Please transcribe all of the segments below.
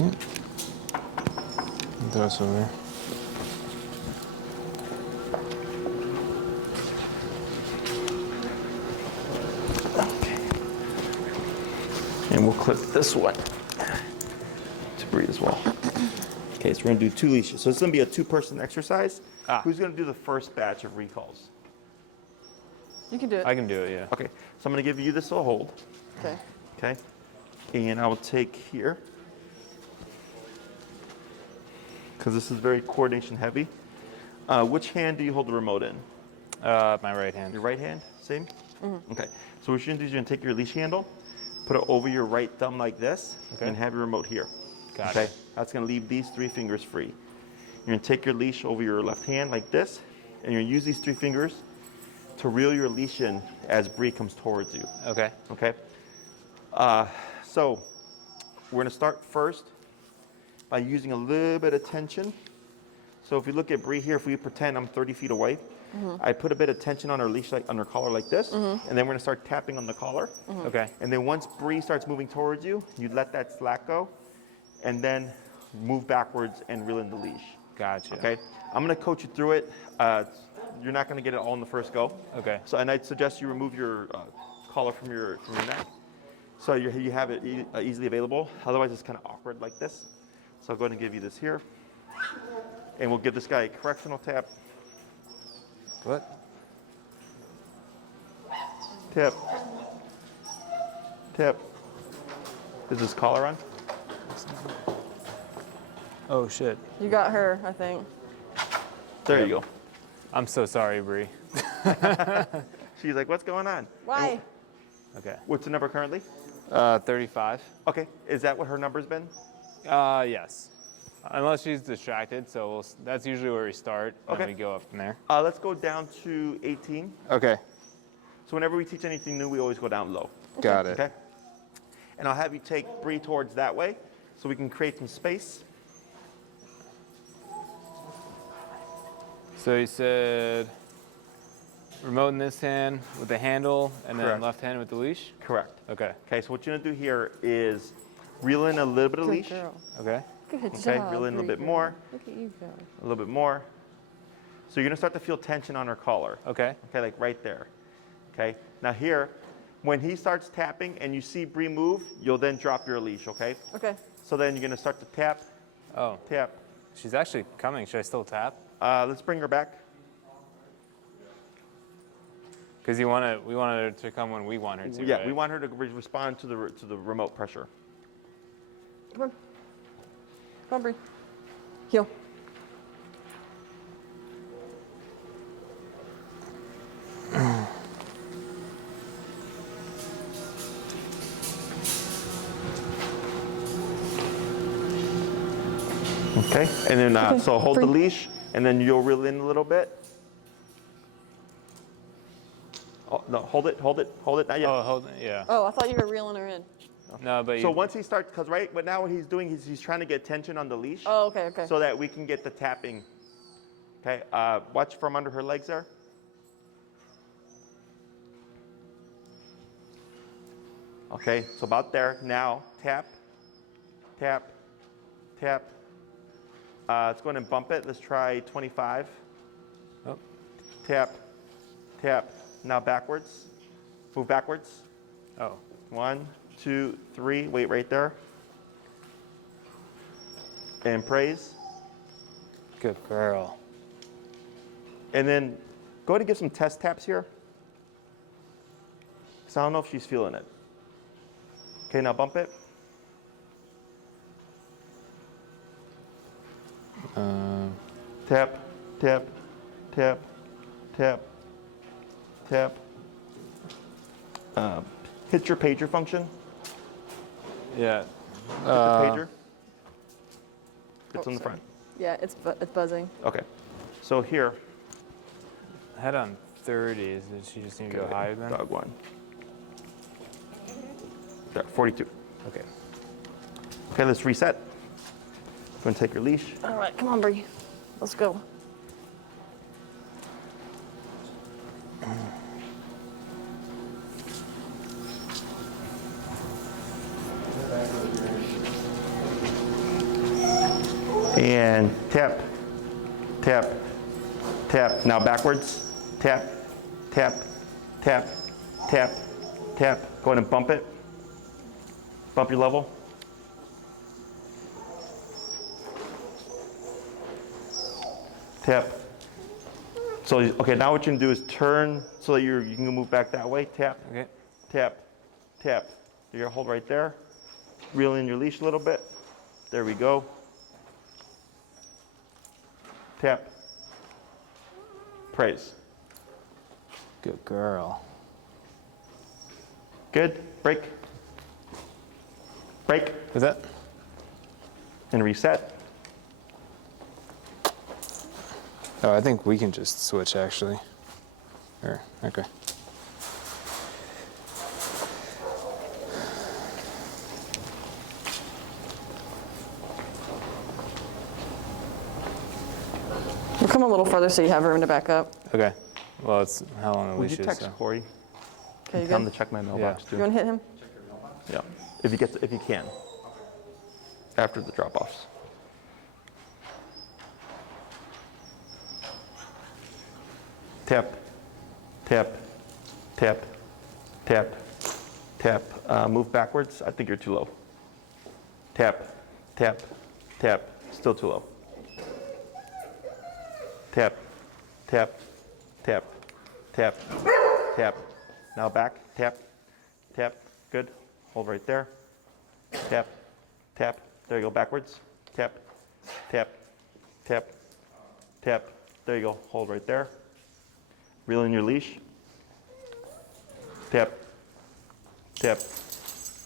second. Throw this over there. And we'll clip this one to Bree as well. Okay, so we're gonna do 2 leashes. So it's gonna be a 2-person exercise. Who's gonna do the first batch of recalls? You can do it. I can do it, yeah. Okay, so I'm gonna give you this to hold. Okay. Okay, and I will take here, because this is very coordination heavy. Which hand do you hold the remote in? My right hand. Your right hand, same? Okay, so what you're gonna do is you're gonna take your leash handle, put it over your right thumb like this, and have your remote here. Got Okay, it. that's gonna leave these 3 fingers free. You're gonna take your leash over your left hand like this, and you're gonna use these 3 fingers to reel your leash in as Bree comes towards you. Okay. Okay, so we're gonna start first by using a little bit of tension. So if we look at Bree here, if we pretend I'm 30 feet away, I put a bit of tension on her leash, like on her collar like this, and then we're gonna start tapping on the collar. Okay. And then once Bree starts moving towards you, you let that slack go, and then move backwards and reel in the leash. Gotcha. Okay, I'm gonna coach you through it. You're not gonna get it all in the first go. Okay. So, and I'd suggest you remove your collar from your neck, so you have it easily available. Otherwise, it's kind of awkward like this. So I'll go ahead and give you this here, and we'll give this guy a correctional tap. What? Tap. Tap. Is this collar on? Oh, shit. You got her, I think. There you go. I'm so sorry, Bree. She's like, what's going on? Why? Okay. What's the number currently? 35. Okay, is that what her number's been? Yes. Unless she's distracted, so that's usually where we start, and Okay. we go up from there. Let's go down to 18. Okay. So whenever we teach anything new, we always go down low. Got it. Okay? And I'll have you take Bree towards that way so we can create some space. So you said remote in this hand with the handle, and then Correct. left hand with the leash? Correct. Okay. Okay, so what you're gonna do here is reel in a little bit of Good leash. girl. Okay. Good Okay, job. reel in a little Bree bit girl. more. Look at you go. A little bit more. So you're gonna start to feel tension on her collar. Okay. Okay, like right there. Okay, now here, when he starts tapping and you see Bree move, you'll then drop your leash, okay? Okay. So then you're gonna start to tap, Oh, tap. she's actually coming. Should I still tap? Let's bring her back. Because we want her to come when we want her to. Yeah, right? we want her to respond to the remote pressure. Come on. Come on, Bree. Heel. Okay, and then Okay, so hold the Bree. leash, and then you'll reel in a little bit. Oh, no, hold it, not yet. Oh, hold it. Yeah. Oh, I thought you were reeling her in. No, but So you, once he starts, because but now what he's doing is he's trying to get tension on the leash. Oh, okay, okay. So that we can get the tapping. Okay, watch from under her legs there. Okay, so about there. Now tap, tap, tap. Let's go ahead and bump it. Let's try 25. Oh. Tap, tap. Now backwards. Move backwards. oh, 1, 2, 3. Wait right there. And praise. good girl. And then go ahead and give some test taps here. Because I don't know if she's feeling it. Okay, now bump it. Tap, tap, tap, tap, tap. Hit your pager function. Yeah. Hit the pager. It's Oh, on the sorry. front. Yeah, it's buzzing. Okay. So here. Head on 30. Did she just need to go higher then? Dog one. There, 42. Okay. Okay, let's reset. Go and take your leash. All right, come on, Bree. Let's go. And tap, tap, tap. Now backwards. Tap, tap, tap, tap, tap. Go ahead and bump it. Bump your level. Tap. So, okay, now what you can do is turn so that you can move back that way. Tap, Okay. tap, tap. You're gonna hold right there. Reel in your leash a little bit. There we go. Tap. Praise. Good girl. Good. Break. Break. Is that? And reset. Oh, I think we can just switch actually. Or, okay. We'll come a little further so you have room to back up. Okay. Well, it's how long the Would leash you is. text So. Corey? Okay, you Tell him good? to check my mailbox You too. want to hit him? Yeah. If you can. After the drop-offs. Tap, tap, tap, tap, tap. Move backwards. I think you're too low. Tap, tap, tap. Still too low. Tap, tap, tap, tap, tap. Now back. Tap, tap. Good. Hold right there. Tap, tap. There you go. Backwards. Tap, tap, tap, tap. There you go. Hold right there. Reel in your leash. Tap, tap,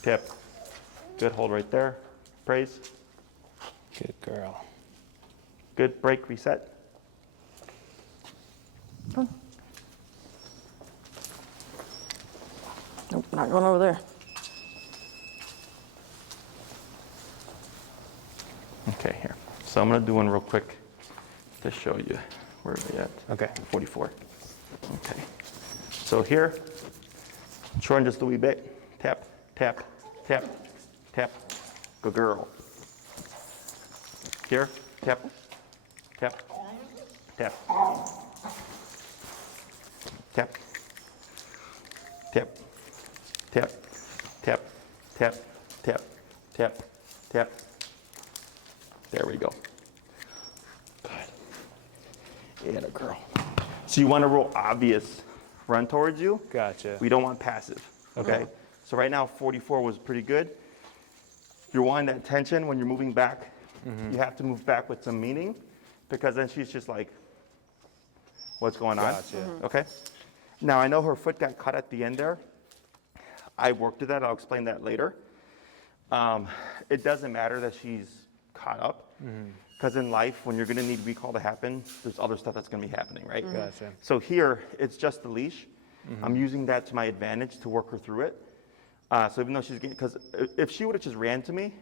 tap. Good. Hold right there. Praise. Good girl. Good. Break. Reset. Nope, not going over there. Okay, here. So I'm gonna do one real quick to show you where we at. Okay. 44. Okay. So here, shorten just a wee bit. Tap, tap, tap, tap. Good girl. Here, tap, tap, tap, tap, tap, tap, tap, tap, tap, tap, tap. There we go. Good. And a girl. So you want a real obvious run towards you. Gotcha. We don't want passive, okay? So right now, 44 was pretty good. You're wanting that tension when you're moving back. You have to move back with some meaning because then she's just like, what's going on? Gotcha. Okay? Now, I know her foot got cut at the end there. I worked with that. I'll explain that later. It doesn't matter that she's caught up because in life, when you're going to need recall to happen, there's other stuff that's going to be happening, right? Gotcha. So here, it's just the leash. I'm using that to my advantage to work her through it. So even though she's getting, because if she would have just ran to me,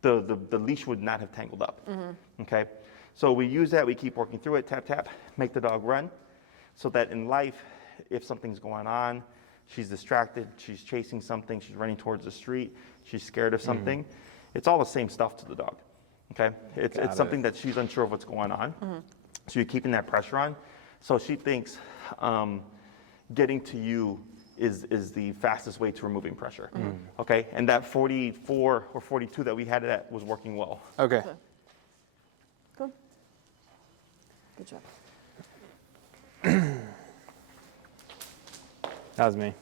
the leash would not have tangled up. Okay? So we use that, we keep working through it, tap, tap, make the dog run. So that in life, if something's going on, she's distracted, she's chasing something, she's running towards the street, she's scared of something, it's all the same stuff to the dog. Okay? It's Got something it. that she's unsure of what's going on. So you're keeping that pressure on. So she thinks getting to you is the fastest way to removing pressure. Okay? And that 44 or 42 that we had it at was working well. Okay. Good. Good job. That was me.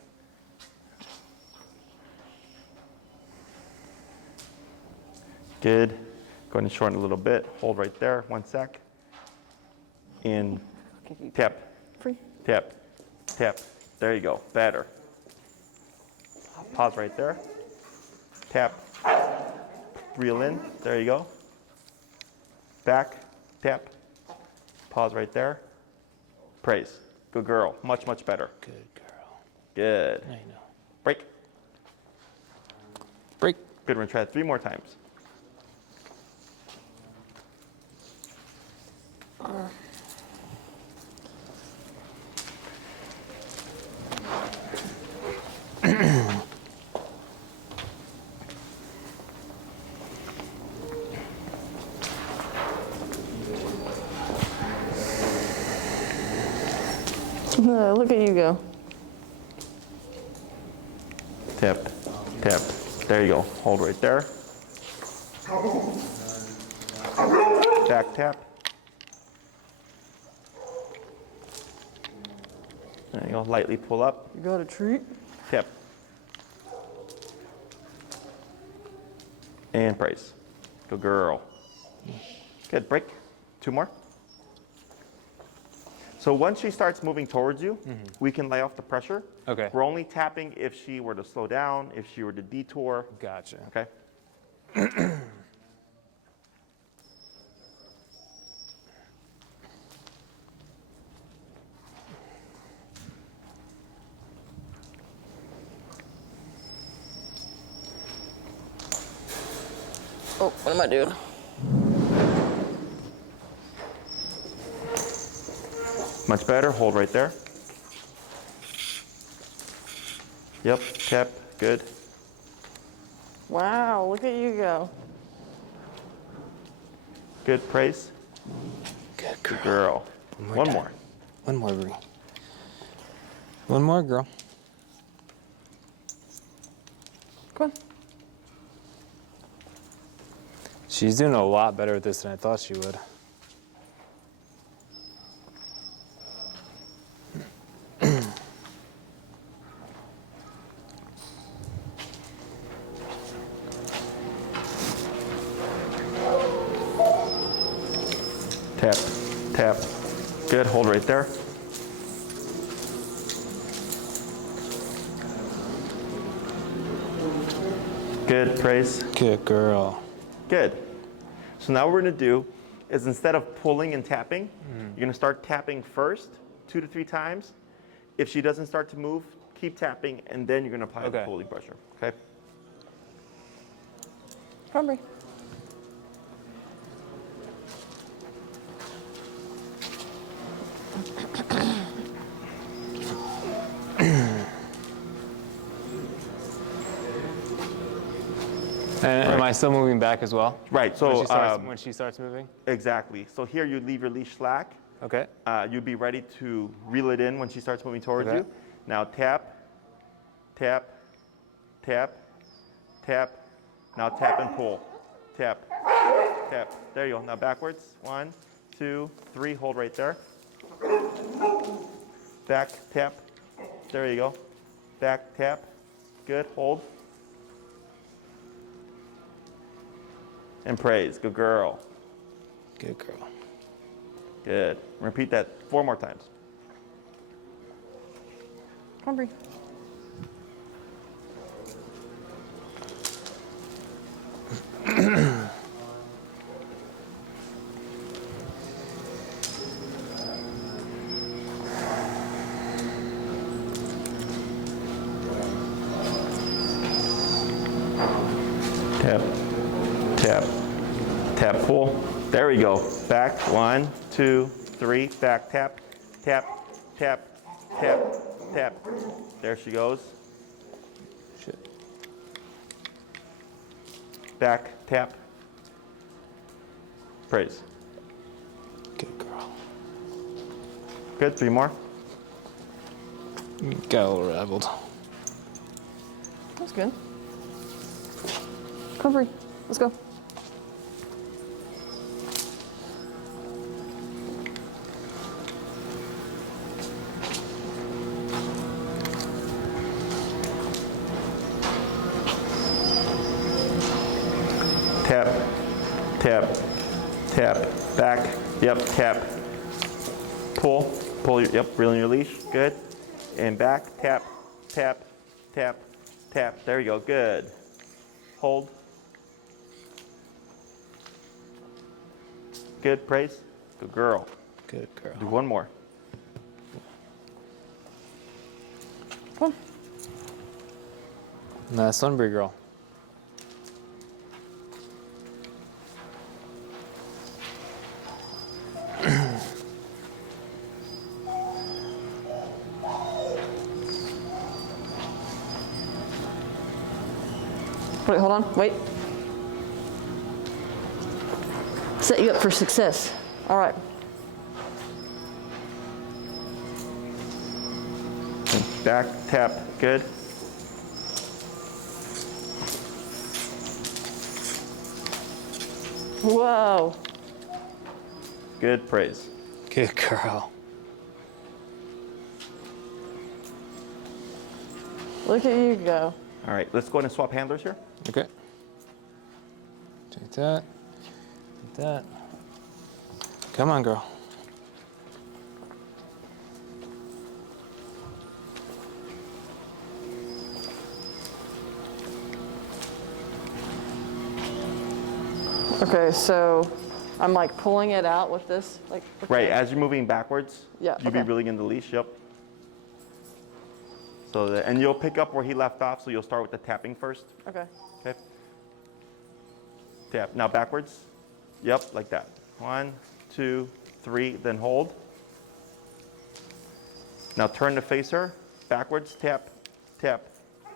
Good. Go ahead and shorten a little bit. Hold right there. 1 sec. And Give you tap, free. tap, tap. There you go. Better. Pause right there. Tap. Reel in. There you go. Back. Tap. Pause right there. Praise. Good girl. Much, much better. Good girl. Good. I know. Break. Break. Good. We're going to try it 3 more times. Look at you go. Tap, tap. There you go. Hold right there. Back tap. There you go. Lightly pull up. You got a treat? Tap. And praise. Good girl. Good. Break. 2 more. So once she starts moving towards you, we can lay off the pressure. Okay. We're only tapping if she were to slow down, if she were to detour. Gotcha. Okay. Oh, what am I doing? Much better. Hold right there. Yep. Tap. Good. Wow, look at you go. Good. Praise. Good Good girl. One time. more. One more, Bree. One more, girl. Come on. She's doing a lot better with this than I thought she would. Tap. Tap. Good. Hold right there. Good. Praise. Good girl. Good. So now what we're going to do is instead of pulling and tapping, you're going to start tapping first 2 to 3 times. If she doesn't start to move, keep tapping, and then you're going to apply the Okay. pulling pressure. Okay? Come on, Bree. And am I still moving back as well? Right. So When she starts moving? exactly. So here you leave your leash slack. Okay. You'd be ready to reel it in when she starts moving towards Okay. you. Now tap, tap, tap, tap. Now tap and pull. Tap, tap. There you go. Now backwards. 1, 2, 3. Hold right there. Back, tap. There you go. Back, tap. Good. Hold. And praise. Good girl. Good girl. Good. Repeat that 4 more times. Come on, Bree. Tap, tap, tap, pull. There we go. Back, 1, 2, 3. Back, tap, tap, tap, tap, tap. There she goes. Shit. Back, tap. Praise. Good girl. Good. 3 more. Got a little rattled. That's good. Come on, Bree. Let's go. Tap, tap, tap. Back. Yep. Tap. Pull. Pull. Yep. Reel in your leash. Good. And back. Tap, tap, tap, tap. There you go. Good. Hold. Good. Praise. Good girl. Good girl. Do 1 more. Come on. Nice one, Bree girl. Wait, hold on. Wait. Set you up for success. All right. Back, tap, good. Whoa. Good, praise. Good girl. Look at you go. All right, let's go ahead and swap handlers here. Okay. Take that. Take that. Come on, girl. Okay, so I'm like pulling it out with this, like. Okay. Right, as you're moving backwards, Yeah, you'll be okay. reeling in the leash, yep. So, and you'll pick up where he left off, so you'll start with the tapping first. Okay. Okay. Tap. Now backwards. Yep, like that. 1, 2, 3, then hold. Now turn to face her. Backwards. Tap, tap,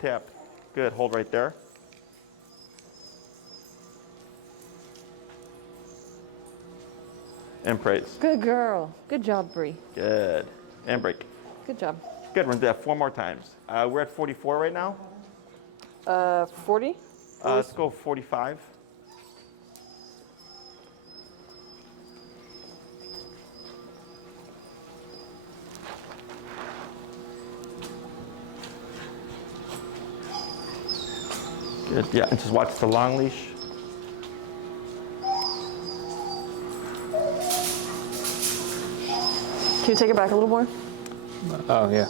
tap. Good. Hold right there. And praise. Good girl. Good job, Bree. Good. And break. Good job. Good. We're gonna do that 4 more times. We're at 44 right now. 40? Let's go 45. Good. Yeah, and just watch the long leash. Can you take it back a little more? Oh, yeah.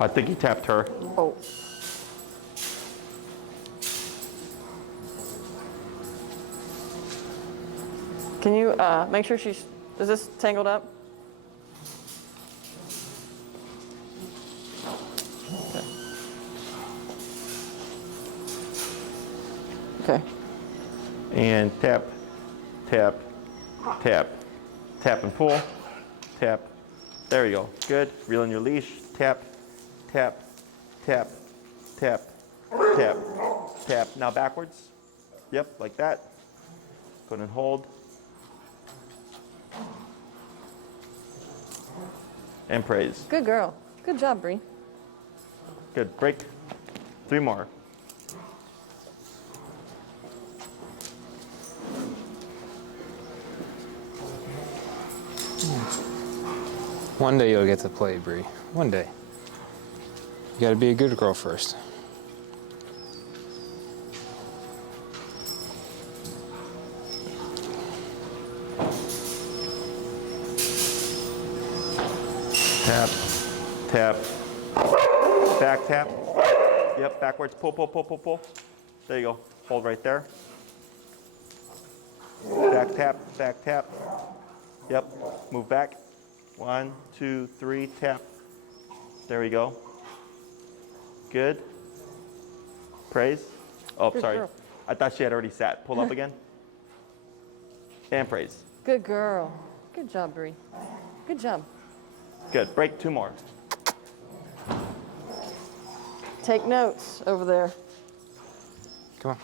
I think you tapped her. Oh. Can you make sure is this tangled up? Okay. And tap, tap, tap, tap and pull, tap. There you go. Good. Reel in your leash. Tap, tap, tap, tap, tap, tap. Now backwards. Yep, like that. Go ahead and hold. And praise. Good girl. Good job, Bree. Good. Break. 3 more. One day you'll get to play, Bree. One day. You gotta be a good girl first. Tap, tap, back tap. Yep, backwards. Pull, pull, pull, pull, pull. There you go. Hold right there. Back tap, back tap. Yep, move back. 1, 2, 3, tap. There we go. Good. Praise. Oh, Good sorry. girl. I thought she had already sat. Pull up again. And praise. Good girl. Good job, Bree. Good job. Good. Break 2 more. Take notes over there. Come on.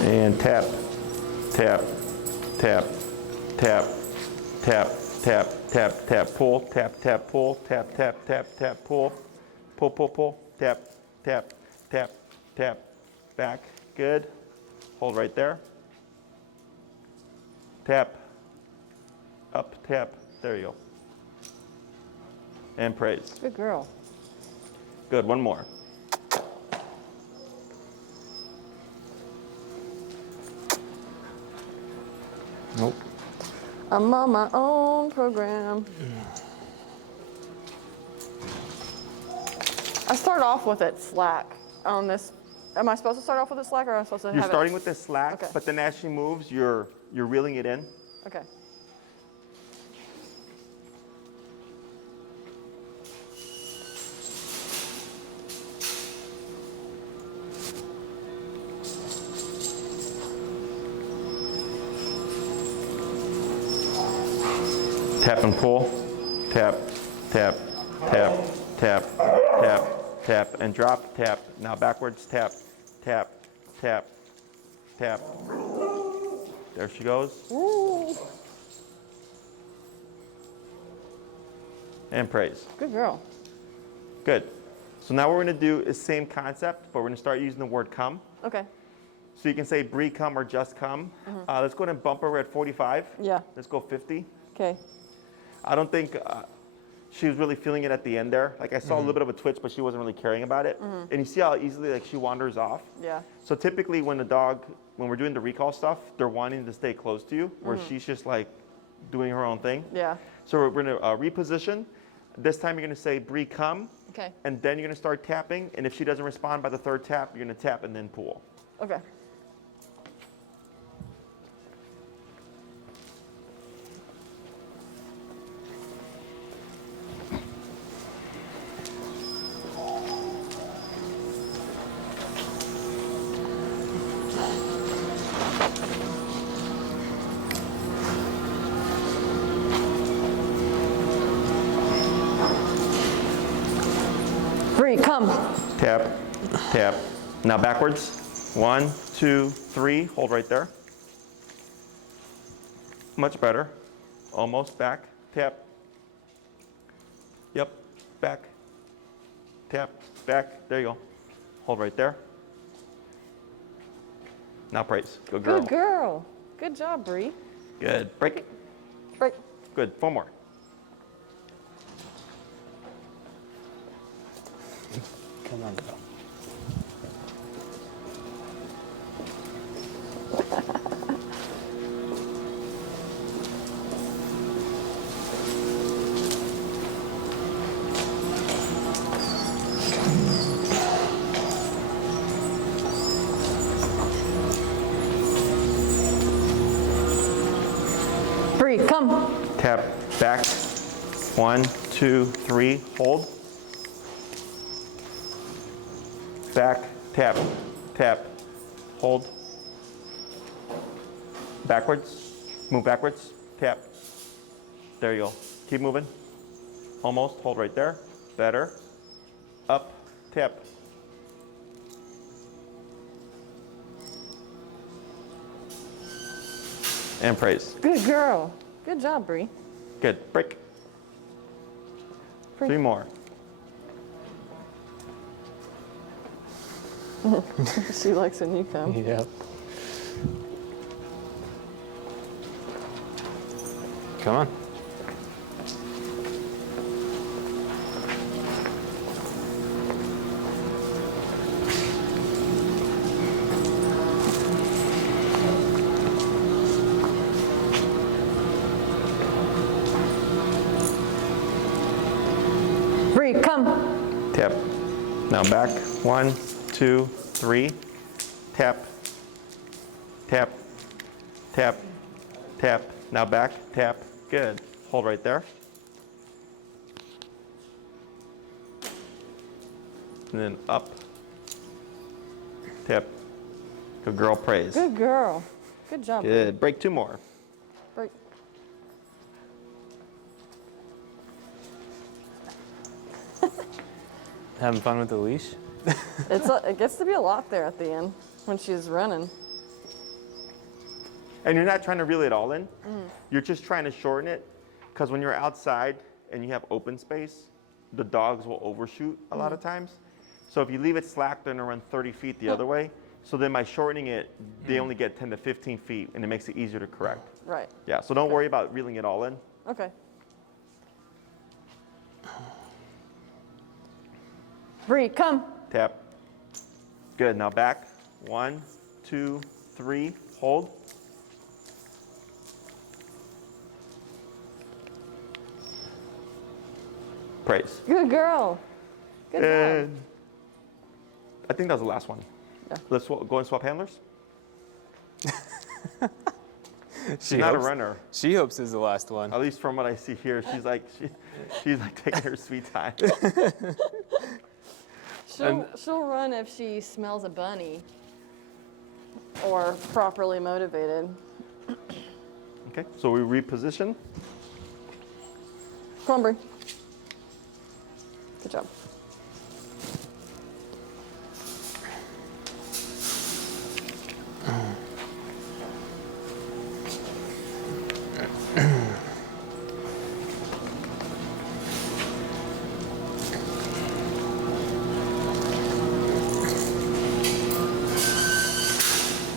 And tap, tap, tap, tap, tap, tap, tap, tap, pull, tap, tap, pull, tap, tap, tap, tap, pull, pull, pull, pull, tap, tap, tap, tap, back. Good. Hold right there. Tap, up, tap. There you go. And praise. Good girl. Good. 1 more. Nope. I'm on my own program. I start off with it slack on this. Am I supposed to start off with it slack, or am I supposed to You're have starting with this slack, Okay. but then as she moves, you're reeling it in. Okay. Tap and pull. Tap, tap, tap, tap, tap, tap, and drop. Tap. Now backwards. Tap, tap, tap, tap. There she goes. Ooh. And praise. Good girl. Good. So now what we're going to do is same concept, but we're going to start using the word come. Okay. So you can say Bree come or just come. Let's go ahead and bump her at 45. Yeah. Let's go 50. Okay. I don't think she was really feeling it at the end there. Like I saw a little bit of a twitch, but she wasn't really caring about it. And you see how easily like she wanders off? Yeah. So typically when when we're doing the recall stuff, they're wanting to stay close to you, where she's just like doing her own thing. Yeah. So we're going to reposition. This time you're going to say Bree come. Okay. And then you're going to start tapping. And if she doesn't respond by the third tap, you're going to tap and then pull. Okay. Bree, come. Tap, tap. Now backwards. 1, 2, 3. Hold right there. Much better. Almost back. Tap. Yep. Back. Tap. Back. There you go. Hold right there. Now praise. Good girl. Good girl. Good job, Bree. Good. Break it. Break. Good. 4 more. Come on, girl. Bree, come. Tap. Back. 1, 2, 3. Hold. Back, tap, tap, hold. Backwards, move backwards, tap. There you go. Keep moving. Almost, hold right there. Better. Up, tap. And praise. Good girl. Good job, Bree. Good. Break. Bree. 3 more. She likes when you come. Yep. Come on. Bree, come. Tap. Now back. 1, 2, 3. Tap. Tap. Tap. Tap. Now back. Tap. Good. Hold right there. And then up. Tap. Good girl, praise. Good girl. Good job. Bree. Good. Break 2 more. Break. Having fun with the leash? It gets to be a lot there at the end when she's running. And you're not trying to reel it all in. You're just trying to shorten it, because when you're outside and you have open space, the dogs will overshoot a lot of times. So if you leave it slack, they're gonna run 30 feet the other way. So then by shortening it, they only get 10 to 15 feet, and it makes it easier to correct. Right. Yeah, so don't worry about reeling it all in. Okay. Bree, come. Tap. Good, now back. 1, 2, 3, hold. Praise. Good girl. Good And job. I think that was the last one. Yeah. Let's go and swap handlers. She's She's not a runner. She hopes is the last one. At least from what I see here, she's like taking her sweet time. She'll run if she smells a bunny or properly motivated. Okay, so we reposition. Come on, Bree. Good job.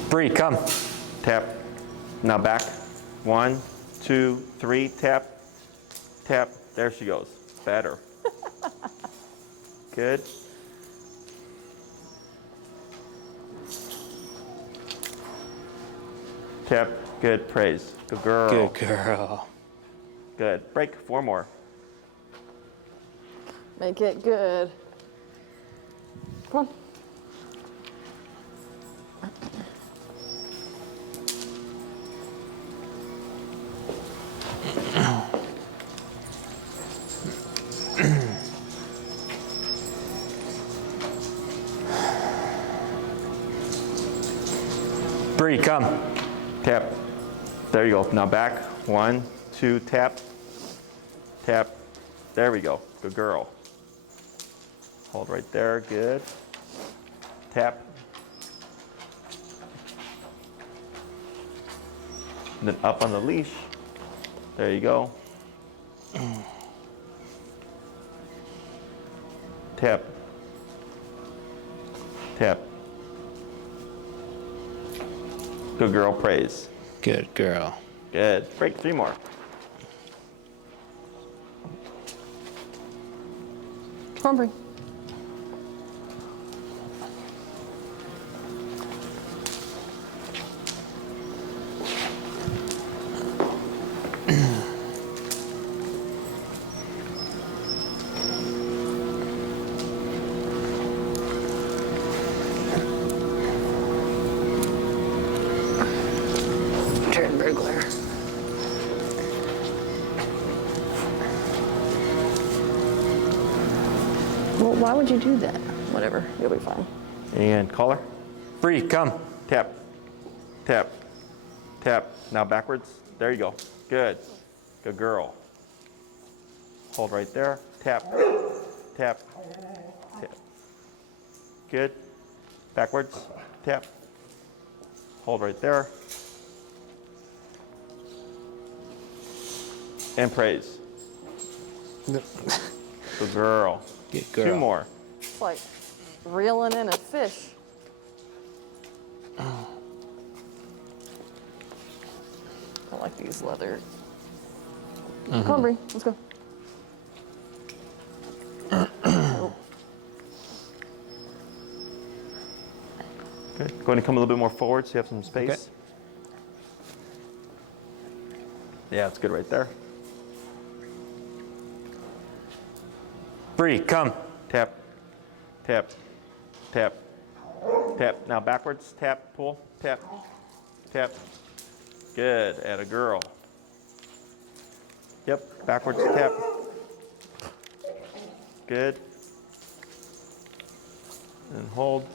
Bree, come. Tap. Now back. 1, 2, 3. Tap. Tap. There she goes. Better. Good. Tap. Good. Praise. Good girl. Good girl. Good. Break. 4 more. Make it good. Come on. Bree, come. Tap. There you go. Now back. 1, 2. Tap. Tap. There we go. Good girl. Hold right there. Good. Tap. And then up on the leash. There you go. Tap. Tap. Good girl. Praise. Good girl. Good. Break. 3 more. Come on, Bree. Turn burglar. Well, why would you do that? Whatever, you'll be fine. And collar. Bree, come. Tap. Tap. Tap. Now backwards. There you go. Good. Good girl. Hold right there. Tap. Tap. Tap. Good. Backwards. Tap. Hold right there. And praise. Good girl. Good girl. 2 more. It's like reeling in a fish. I like these leather. Come on, Bree, let's go. Oh. Good. Go ahead and come a little bit more forward so you have some space. Okay. Yeah, it's good right there. Bree, come. Tap, tap, tap, tap. Now backwards, tap, pull, tap, tap. Good, atta girl. Yep, backwards, tap. Good. And hold.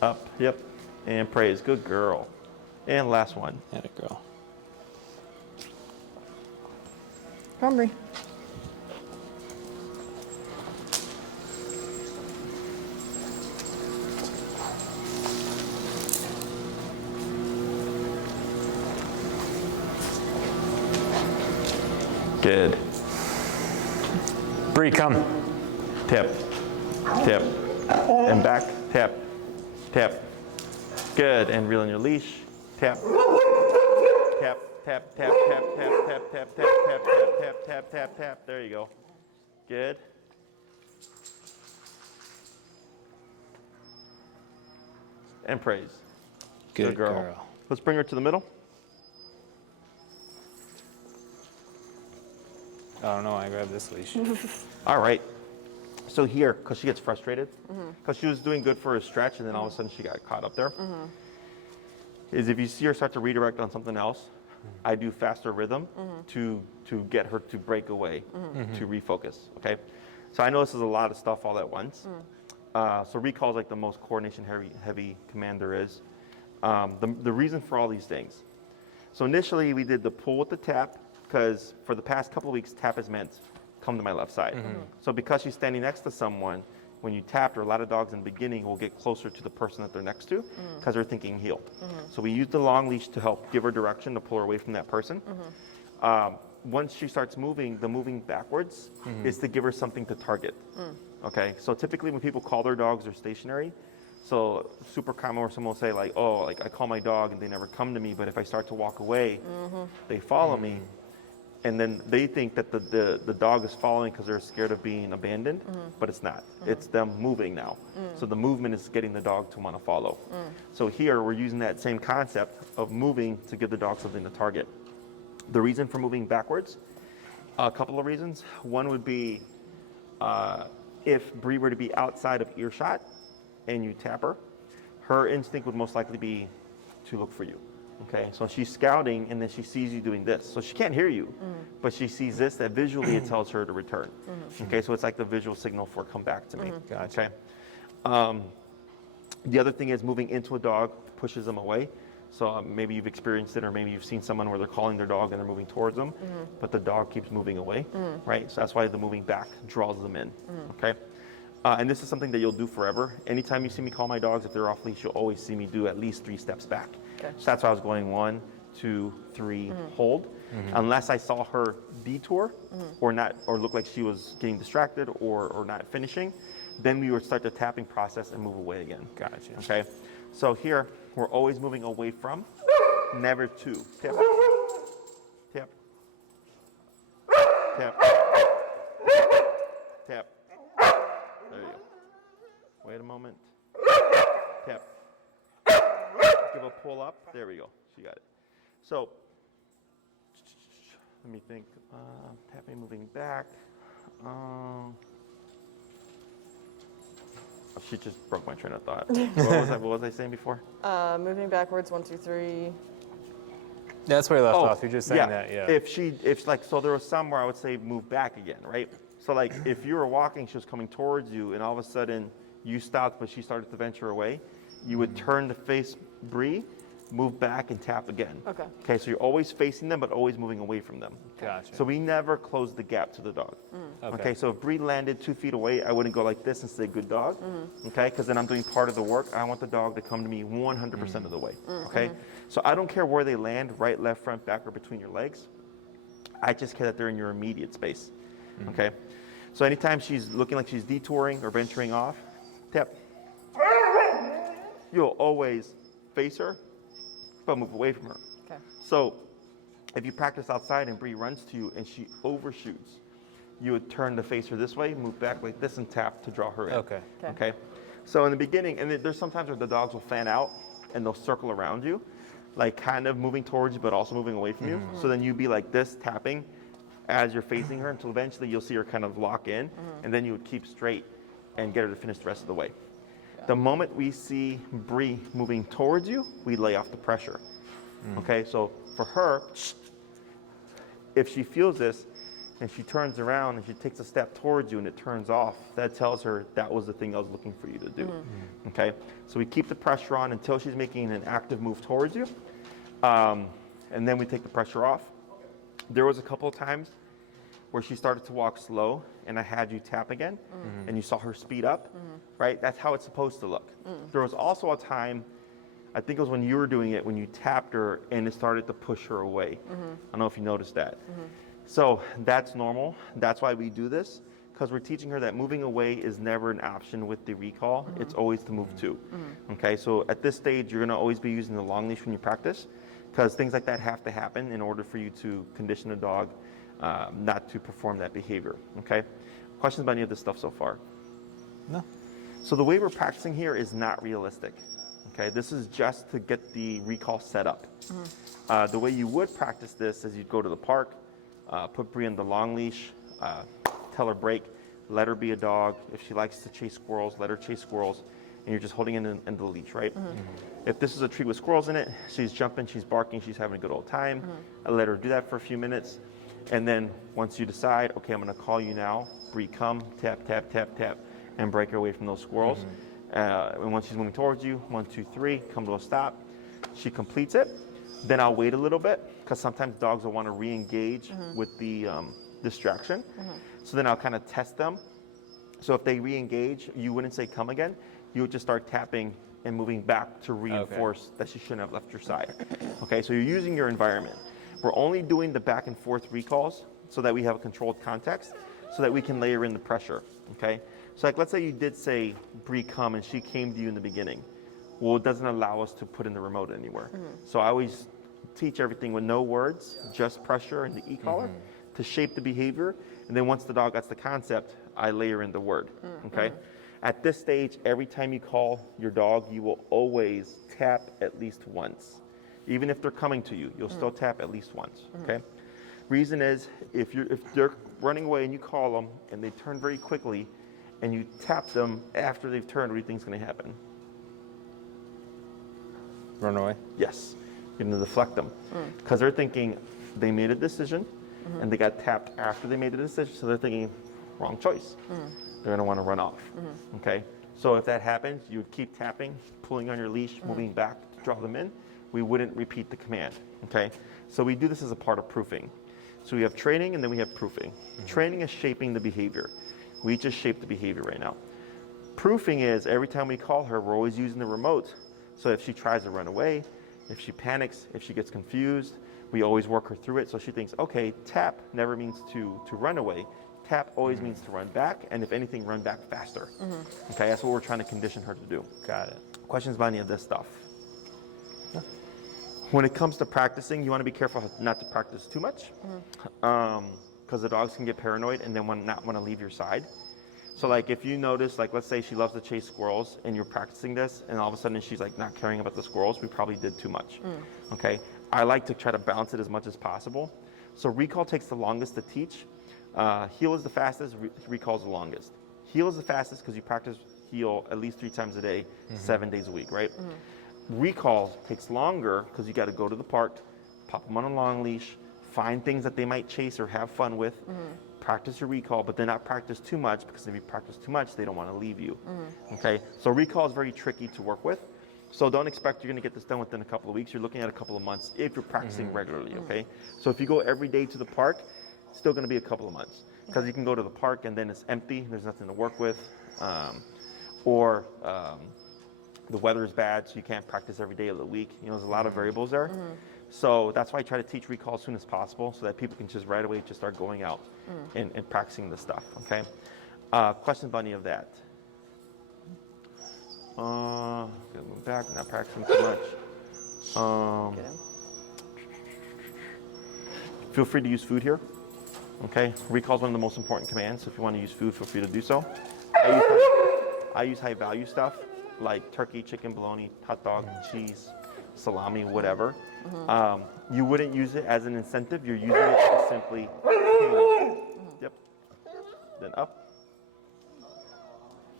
Up, yep. And praise, good girl. And last one. Atta girl. Come on, Bree. Good. Bree, come. Tap, tap, and back, tap, tap. Good, and reel in your leash. Tap, tap, tap, tap, tap, tap, tap, tap, tap, tap, tap, tap, tap, tap. There you go. Good. And praise. Good girl. Let's bring her to the middle. I don't know. I grabbed this leash. All right. So here, because she gets frustrated, because she was doing good for a stretch, and then all of a sudden she got caught up there, is if you see her start to redirect on something else, I do faster rhythm to get her to break away, to refocus, okay? So I know this is a lot of stuff all at once. So recall is like the most coordination heavy command there is. The reason for all these things. So initially we did the pull with the tap, because for the past couple of weeks, tap has meant come to my left side. So because she's standing next to someone, when you tap her, a lot of dogs in the beginning will get closer to the person that they're next to because they're thinking heel. So we use the long leash to help give her direction, to pull her away from that person. Once she starts moving, the moving backwards is to give her something to target. Okay, so typically when people call their dogs, they're stationary. So super common where someone will say like, oh, like I call my dog and they never come to me, but if I start to walk away, they follow me. And then they think that the dog is following because they're scared of being abandoned, but it's not. It's them moving now. So the movement is getting the dog to want to follow. So here we're using that same concept of moving to give the dog something to target. The reason for moving backwards, a couple of reasons. One would be if Bree were to be outside of earshot and you tap her, her instinct would most likely be to look for you. Okay, so she's scouting and then she sees you doing this. So she can't hear you, but she sees this, that visually it tells her to return. Okay, so it's like the visual signal for come back to me. Gotcha. Okay. The other thing is moving into a dog pushes them away. So maybe you've experienced it, or maybe you've seen someone where they're calling their dog and they're moving towards them, but the dog keeps moving away, right? So that's why the moving back draws them in, okay? And this is something that you'll do forever. Anytime you see me call my dogs, if they're off leash, you'll always see me do at least 3 steps back. Okay. So that's why I was going 1, 2, 3, hold. Unless I saw her detour or not, or look like she was getting distracted or not finishing, then we would start the tapping process and move away again. Gotcha. Okay, so here we're always moving away from, never to. Tap, tap, tap, tap. There you go. Wait a moment. Tap. Give a pull up. There we go. She got it. So let me think. Tapping, moving back. She just broke my train of thought. What was I saying before? Moving backwards, 1, 2, 3. That's where you left off. You're just saying that, yeah. If like, so there was some where I would say move back again, right? So like if you were walking, she was coming towards you and all of a sudden you stopped, but she started to venture away, you would turn to face Bree, move back and tap again. Okay. Okay, so you're always facing them, but always moving away from them. Gotcha. So we never close the gap to the dog. Okay, so if Bree landed 2 feet away, I wouldn't go like this and say good dog, okay? Because then I'm doing part of the work. I want the dog to come to me 100% of the way, okay? So I don't care where they land, right, left, front, back, or between your legs. I just care that they're in your immediate space, okay? So anytime she's looking like she's detouring or venturing off, tap. You'll always face her, but move away from her. Okay. So if you practice outside and Bree runs to you and she overshoots, you would turn to face her this way, move back like this, and tap to draw her in. Okay. Okay. So in the beginning, and there's sometimes where the dogs will fan out and they'll circle around you, like kind of moving towards you, but also moving away from you. So then you'd be like this, tapping as you're facing her until eventually you'll see her kind of lock in, and then you would keep straight and get her to finish the rest of the way. The moment we see Bree moving towards you, we lay off the pressure. Okay, so for her, if she feels this and she turns around and she takes a step towards you and it turns off, that tells her that was the thing I was looking for you to do. Okay, so we keep the pressure on until she's making an active move towards you, and then we take the pressure off. There was a couple of times where she started to walk slow and I had you tap again and you saw her speed up, right? That's how it's supposed to look. There was also a time, I think it was when you were doing it, when you tapped her and it started to push her away. I don't know if you noticed that. So that's normal. That's why we do this, because we're teaching her that moving away is never an option with the recall. It's always to move to. Okay, so at this stage, you're gonna always be using the long leash when you practice, because things like that have to happen in order for you to condition a dog not to perform that behavior, okay? Questions about any of this stuff so far? No. So the way we're practicing here is not realistic, okay? This is just to get the recall set up. The way you would practice this is you'd go to the park, put Bree on the long leash, tell her break, let her be a dog. If she likes to chase squirrels, let her chase squirrels, and you're just holding in the leash, right? If this is a tree with squirrels in it, she's jumping, she's barking, she's having a good old time. I let her do that for a few minutes. And then once you decide, okay, I'm gonna call you now, Bree, come, tap, tap, tap, tap, and break her away from those squirrels. And once she's moving towards you, 1, 2, 3, come to a stop. She completes it. Then I'll wait a little bit because sometimes dogs will want to re-engage with the distraction. So then I'll kind of test them. So if they re-engage, you wouldn't say come again. You would just start tapping and moving back to reinforce that she shouldn't have left your side. Okay, so you're using your environment. We're only doing the back and forth recalls so that we have a controlled context so that we can layer in the pressure, okay? So like let's say you did say, Bree, come, and she came to you in the beginning. Well, it doesn't allow us to put in the remote anywhere. So I always teach everything with no words, just pressure and the e-collar to shape the behavior. And then once the dog gets the concept, I layer in the word, okay? At this stage, every time you call your dog, you will always tap at least once. Even if they're coming to you, you'll still tap at least once, okay? Reason is, if they're running away and you call them and they turn very quickly and you tap them after they've turned, what do you think is gonna happen? Run away? Yes, you're gonna deflect them. Because they're thinking they made a decision and they got tapped after they made a decision, so they're thinking, wrong choice. They're gonna wanna run off, okay? So if that happens, you would keep tapping, pulling on your leash, moving back to draw them in. We wouldn't repeat the command, okay? So we do this as a part of proofing. So we have training and then we have proofing. Training is shaping the behavior. We just shape the behavior right now. Proofing is every time we call her, we're always using the remote. So if she tries to run away, if she panics, if she gets confused, we always work her through it so she thinks, okay, tap never means to run away. Tap always means to run back, and if anything, run back faster. Okay, that's what we're trying to condition her to do. Got it. Questions about any of this stuff? When it comes to practicing, you want to be careful not to practice too much, because the dogs can get paranoid and then not want to leave your side. So like if you notice, like let's say she loves to chase squirrels and you're practicing this and all of a sudden she's like not caring about the squirrels, we probably did too much, okay? I like to try to balance it as much as possible. So recall takes the longest to teach. Heel is the fastest, recall is the longest. Heel is the fastest because you practice heel at least 3 times a day, 7 days a week, right? Recall takes longer because you got to go to the park, pop them on a long leash, find things that they might chase or have fun with, practice your recall, but then not practice too much because if you practice too much, they don't want to leave you, okay? So recall is very tricky to work with. So don't expect you're going to get this done within a couple of weeks. You're looking at a couple of months if you're practicing regularly, okay? So if you go every day to the park, it's still going to be a couple of months because you can go to the park and then it's empty, there's nothing to work with, or the weather is bad, so you can't practice every day of the week. You know, there's a lot of variables there. So that's why I try to teach recall as soon as possible so that people can just right away just start going out and practicing the stuff, okay? Questions about any of that? Gonna move back, not practicing too much. Feel free to use food here, okay? Recall is one of the most important commands, so if you want to use food, feel free to do so. I use high value stuff like turkey, chicken, bologna, hot dog, cheese, salami, whatever. You wouldn't use it as an incentive. You're using it to simply payment. Yep. Then up.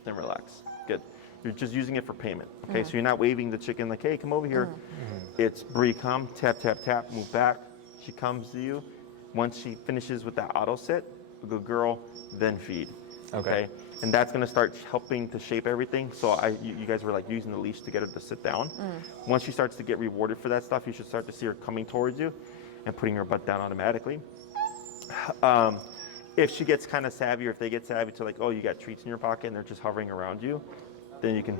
Then relax. Good. You're just using it for payment. Okay, so you're not waving the chicken like, hey, come over here. It's Bree, come, tap, tap, tap, move back. She comes to you. Once she finishes with that auto sit, a good girl, then feed. Okay. And that's going to start helping to shape everything. So you guys were like using the leash to get her to sit down. Once she starts to get rewarded for that stuff, you should start to see her coming towards you and putting her butt down automatically. If she gets kind of savvy, or if they get savvy to like, oh, you got treats in your pocket and they're just hovering around you, then you can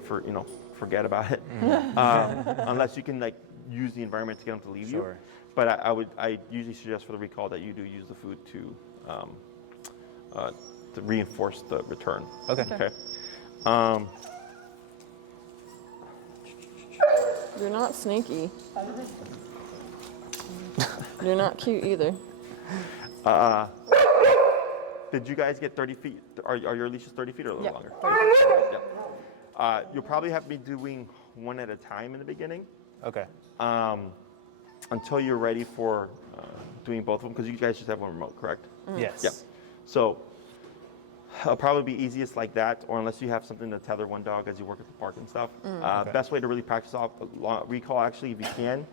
forget about it. Unless you can like use the environment to get them to leave you. But I usually suggest for the recall that you do use the food to reinforce the return. Okay. You're not sneaky. You're not cute either. Did you guys get 30 feet? Are your leashes 30 feet or a little longer? 30 feet. Yep. You'll probably have to be doing one at a time in the beginning. Okay. Until you're ready for doing both of them, because you guys just have one remote, correct? Yes. Yep. So it'll probably be easiest like that, or unless you have something to tether one dog as you work at the park and stuff. Best way to really practice off recall, actually, if you can,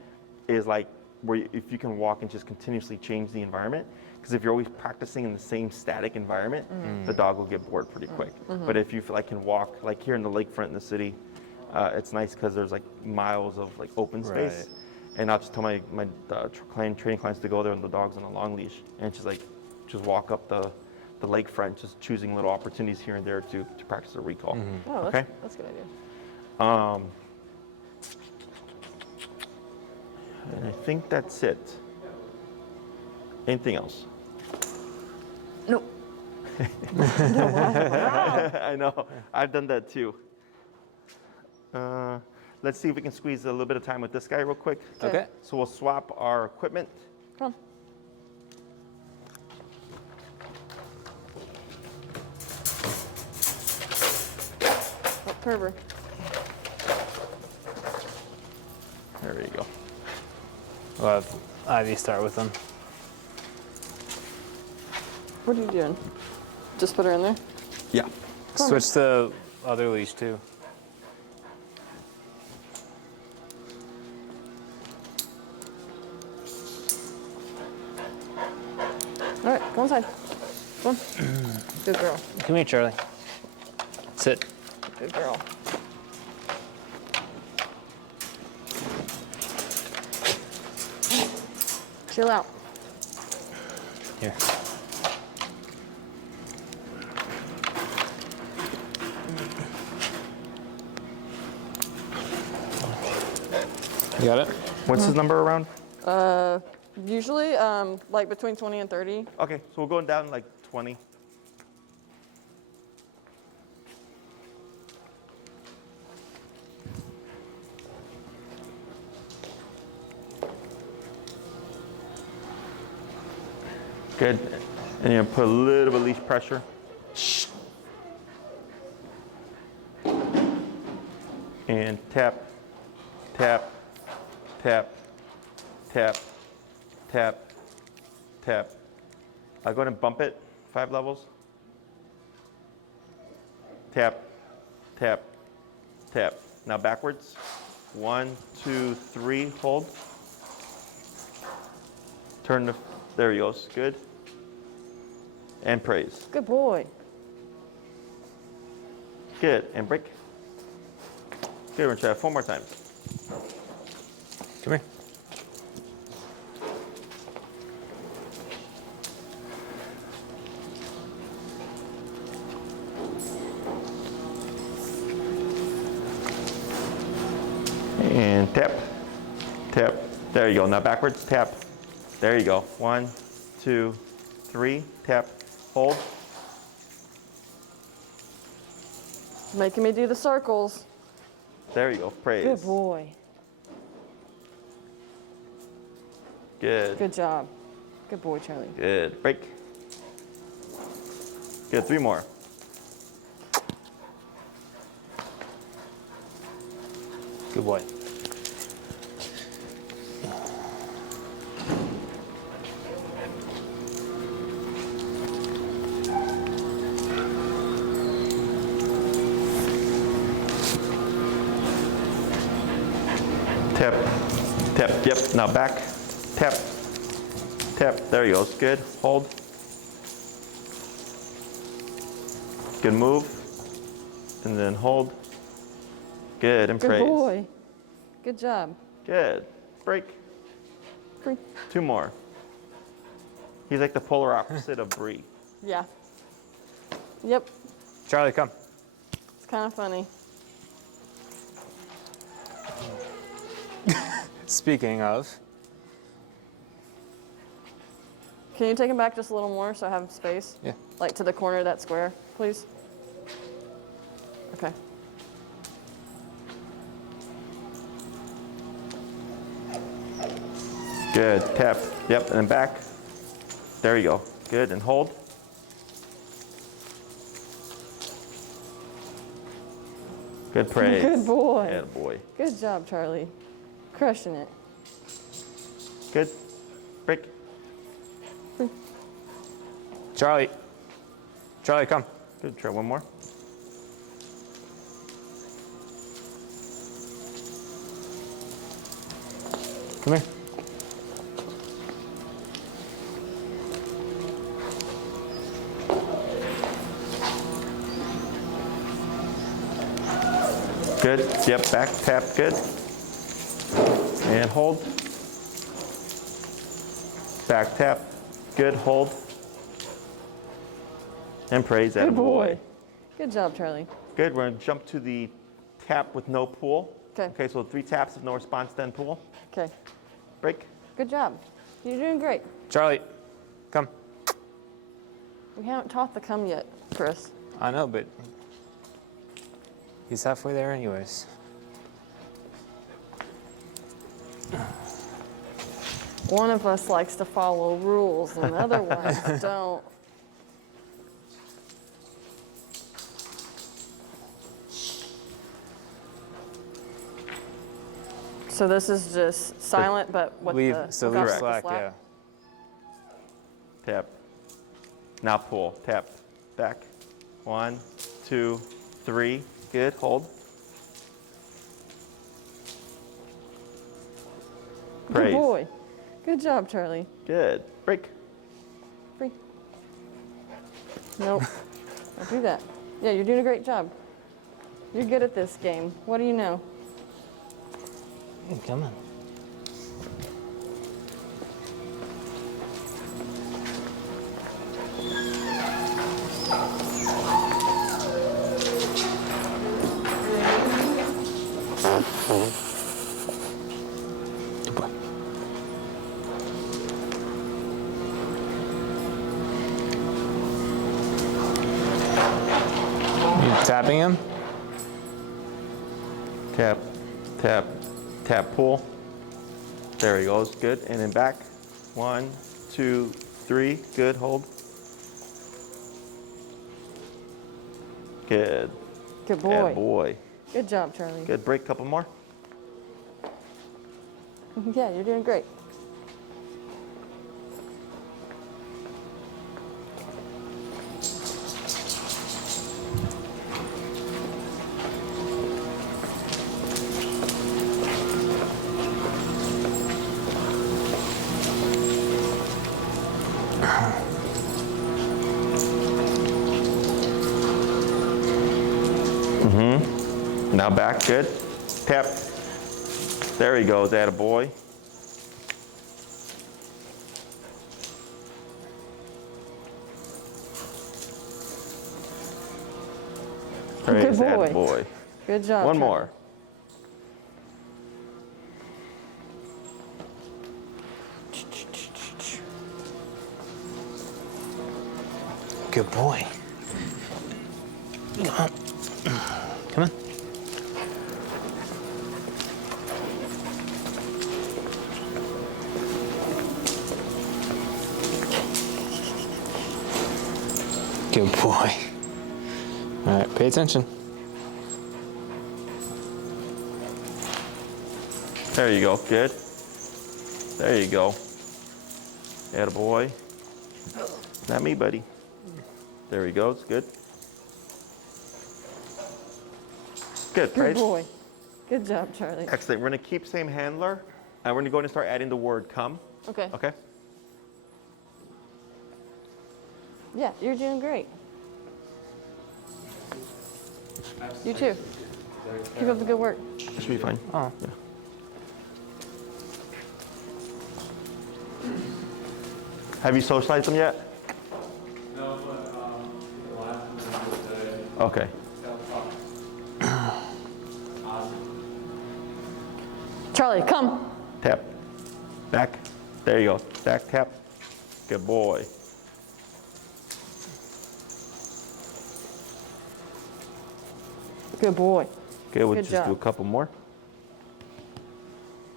is like if you can walk and just continuously change the environment. Because if you're always practicing in the same static environment, the dog will get bored pretty quick. But if you can walk, like here in the lakefront in the city, it's nice because there's like miles of like open space. And I'll just tell my training clients to go there on the dogs on a long leash, and just walk up the lake front, just choosing little opportunities here and there to practice a recall. Oh, Okay. That's a good idea. And I think that's it. Anything else? Nope. I know. I've done that too. Let's see if we can squeeze a little bit of time with this guy real quick. Okay. So we'll swap our equipment. Come on. Oh, Kerber. There you go. We'll have Ivy start with them. What are you doing? Just put her in there? Yeah. Come on. Switch the other leash too. All right, go inside. Come on. Good girl. Come here, Charlie. Sit. Good girl. Chill out. Here. You got it? What's his number around? Usually, like between 20 and 30. Okay, so we're going down like 20. Good. And you're gonna put a little bit of leash pressure. And tap, tap, tap, tap, tap, tap. I'll go ahead and bump it 5 levels. Tap, tap, tap. Now backwards. 1, 2, 3, hold. Turn the, there he goes, good. And praise. Good boy. Good, and break. Good, we're gonna try it 4 more times. Come here. And tap, tap. There you go. Now backwards, tap. There you go. 1, 2, 3, tap, hold. Making me do the circles. There you go. Praise. Good boy. Good. Good job. Good boy, Charlie. Good. Break. Good. 3 more. Good boy. Tap, tap. Yep. Now back. Tap, tap. There you go. Good. Hold. Good move. And then hold. Good. And Good praise. boy. Good job. Good. Break. Free. 2 more. He's like the polar opposite of Bree. Yeah. Yep. Charlie, come. It's kind of funny. Speaking of, Can you take him back just a little more so I have space? yeah. Like to the corner of that square, please? Okay. Good. Tap. Yep. And then back. There you go. Good. And hold. Good praise. Good boy. Yeah, boy. Good job, Charlie. Crushing it. Good. Break. Charlie. Charlie, come. Good. Try 1 more. Come here. Good. Yep. Back. Tap. Good. And hold. Back tap. Good, hold. And praise that Good boy. boy. Good job, Charlie. Good, we're gonna jump to the tap with no pull. Okay. Okay, so 3 taps, if no response, then pull. Okay. Break. Good job. You're doing great. Charlie, come. We haven't taught the come yet, Chris. I know, but he's halfway there anyways. One of us likes to follow rules and the other ones don't. So this is just silent, but with Leave, the so without leave the slack, slap? yeah. Tap. Now pull. Tap. Back. 1, 2, 3. Good. Hold. Good Praise. boy. Good job, Charlie. Good. Break. Free. Nope. Don't do that. Yeah, you're doing a great job. You're good at this game. What do you know? Come on. Good boy. You tapping him? Tap. Tap. Tap. Pull. There he goes. Good. And then back. 1, 2, 3. Good. Hold. Good. Good boy. Boy. Good job, Charlie. Good. Break. Couple more. Yeah, you're doing great. Now back. Good. Tap. There he goes. Attaboy. Praise Good boy. attaboy. Good job. One Charlie. more. Good boy. Come on. Come on. Good boy. All right, pay attention. There you go. Good. There you go. Attaboy. Not me, buddy. There he goes. Good. Good. Good Praise. boy. Good job, Charlie. Excellent. We're going to keep same handler, and we're going to go ahead and start adding the word come. Okay. Okay? Yeah, you're doing great. You too. Keep up the good work. That should be fine. Oh. Yeah. Have you socialized them yet? No, but the last one was today. Okay. Charlie, come. Tap. Back. There you go. Back tap. Good boy. Good boy. Good. We'll Good just job. do a couple more.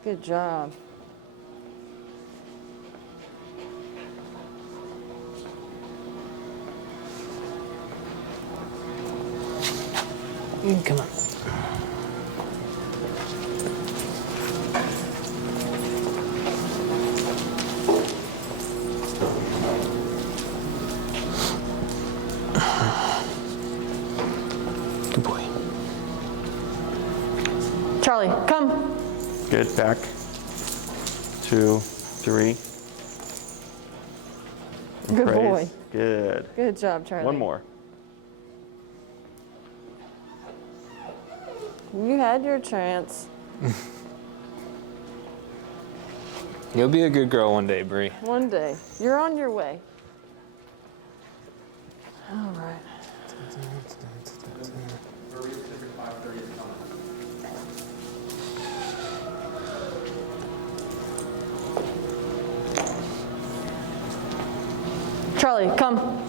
Good job. Come on. Good boy. Charlie, come. Good. Back. 2, 3. And Good praise. boy. Good. Good job, Charlie. One more. You had your chance. You'll be a good girl one day, Bree. One day. You're on your way. All right. Maria's every 5:30 is coming. Charlie, come.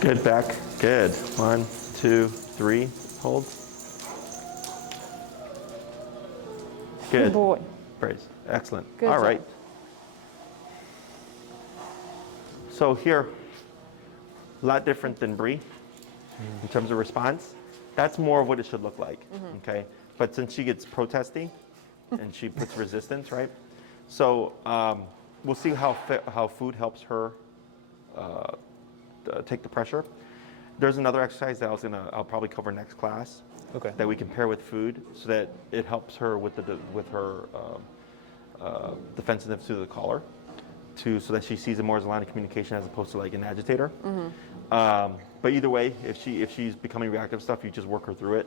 Good back. Good. 1, 2, 3. Hold. Good Good. boy. Praise. Excellent. Good All job. right. So here, a lot different than Bree in terms of response. That's more of what it should look like, okay? But since she gets protesty and she puts resistance, right? So we'll see how food helps her take the pressure. There's another exercise that I'll probably cover next class. Okay. That we can pair with food so that it helps her with her defensiveness to the collar, so that she sees it more as a line of communication as opposed to like an agitator. But either way, if she's becoming reactive and stuff, you just work her through it.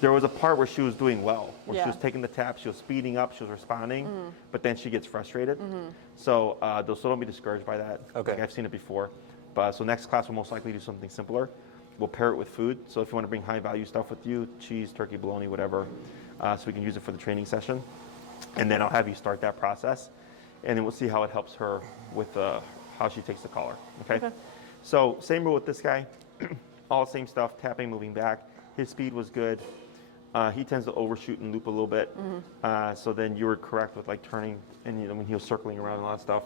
There was a part where she was doing well, where she was taking the tap, she was speeding up, she was responding, but then she gets frustrated. So don't be discouraged by that. Okay. Like I've seen it before. But so next class we'll most likely do something simpler. We'll pair it with food. So if you want to bring high value stuff with you, cheese, turkey, bologna, whatever, so we can use it for the training session. And then I'll have you start that process. And then we'll see how it helps her with how she takes the collar, okay? So same rule with this guy, all same stuff, tapping, moving back. His speed was good. He tends to overshoot and loop a little bit. So then you were correct with like turning and when he was circling around and a lot of stuff.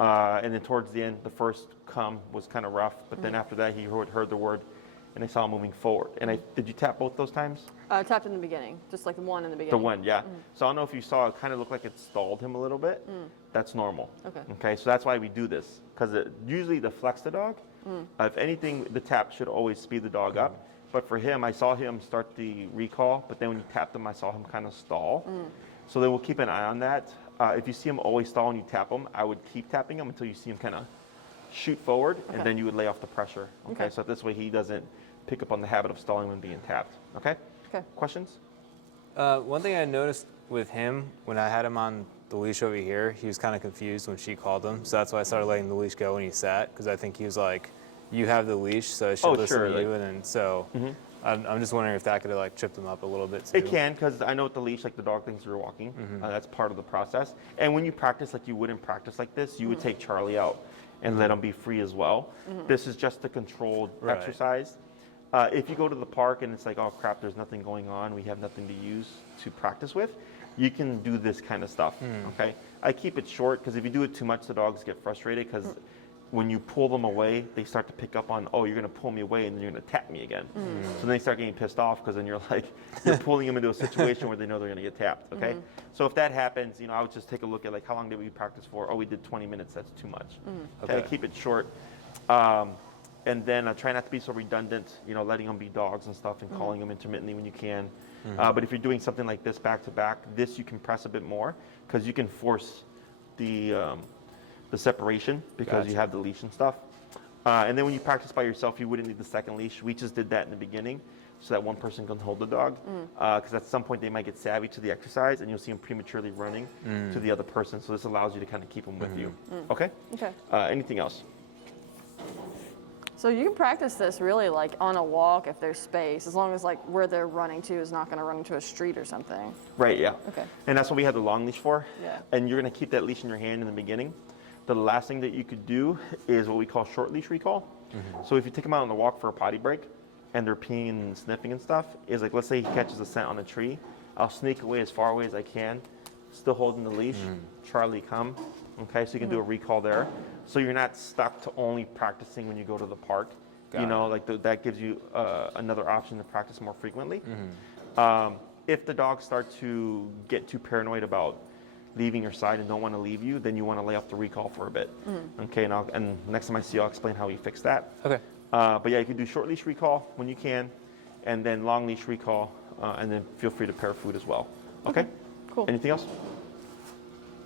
And then towards the end, the first come was kind of rough, but then after that he heard the word and I saw him moving forward. And did you tap both those times? Tapped in the beginning, just like the one in the beginning. The one, yeah. So I don't know if you saw, it kind of looked like it stalled him a little bit. That's normal. Okay, so that's why we do this, because it usually deflects the dog. If anything, the tap should always speed the dog up. But for him, I saw him start the recall, but then when you tapped him, I saw him kind of stall. So then we'll keep an eye on that. If you see him always stall and you tap him, I would keep tapping him until you see him kind of shoot forward, and then you would lay off the pressure. Okay, so this way he doesn't pick up on the habit of stalling when being tapped. Okay? Okay. Questions? One thing I noticed with him, when I had him on the leash over here, he was kind of confused when she called him. So that's why I started letting the leash go when he sat, because I think he was like, you have the leash, so I should listen to you. And then so I'm just wondering if that could have like tripped him up a little bit too. It can, because I know with the leash, like the dog thinks you're walking. That's part of the process. And when you practice like you wouldn't practice like this, you would take Charlie out and let him be free as well. This is just a controlled exercise. If you go to the park and it's like, oh crap, there's nothing going on, we have nothing to use to practice with, you can do this kind of stuff, okay? I keep it short because if you do it too much, the dogs get frustrated because when you pull them away, they start to pick up on, oh, you're gonna pull me away and then you're gonna tap me again. So then they start getting pissed off because then you're like, you're pulling them into a situation where they know they're gonna get tapped, okay? So if that happens, I would just take a look at like, how long did we practice for? Oh, we did 20 minutes, that's too much. Okay, keep it short. And then try not to be so redundant, letting them be dogs and stuff and calling them intermittently when you can. But if you're doing something like this back to back, this you can press a bit more because you can force the separation because you have the leash and stuff. And then when you practice by yourself, you wouldn't need the second leash. We just did that in the beginning so that one person can hold the dog. Because at some point they might get savvy to the exercise and you'll see them prematurely running to the other person. So this allows you to kind of keep them with you. Okay? Okay. Anything else? So you can practice this really like on a walk if there's space, as long as like where they're running to is not going to run into a street or something. Right, yeah. Okay. And that's what we have the long leash for. Yeah. And you're going to keep that leash in your hand in the beginning. The last thing that you could do is what we call short leash recall. So if you take them out on the walk for a potty break and they're peeing and sniffing and stuff, is like, let's say he catches a scent on a tree, I'll sneak away as far away as I can, still holding the leash. Charlie, come. Okay, so you can do a recall there. So you're not stuck to only practicing when you go to the park. That gives you another option to practice more frequently. If the dogs start to get too paranoid about leaving your side and don't want to leave you, then you want to lay off the recall for a bit. Okay, and next time I see you, I'll explain how we fix that. Okay. But yeah, you can do short leash recall when you can, and then long leash recall, and then feel free to pair food as well. Okay? Cool. Anything else?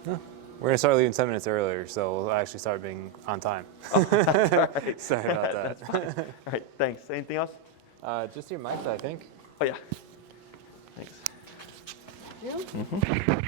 No. We're going to start leaving 10 minutes earlier, so we'll actually start being on time. Sorry about that. All right, thanks. Anything else? Just your mics, I think. Oh, yeah. Thanks. You?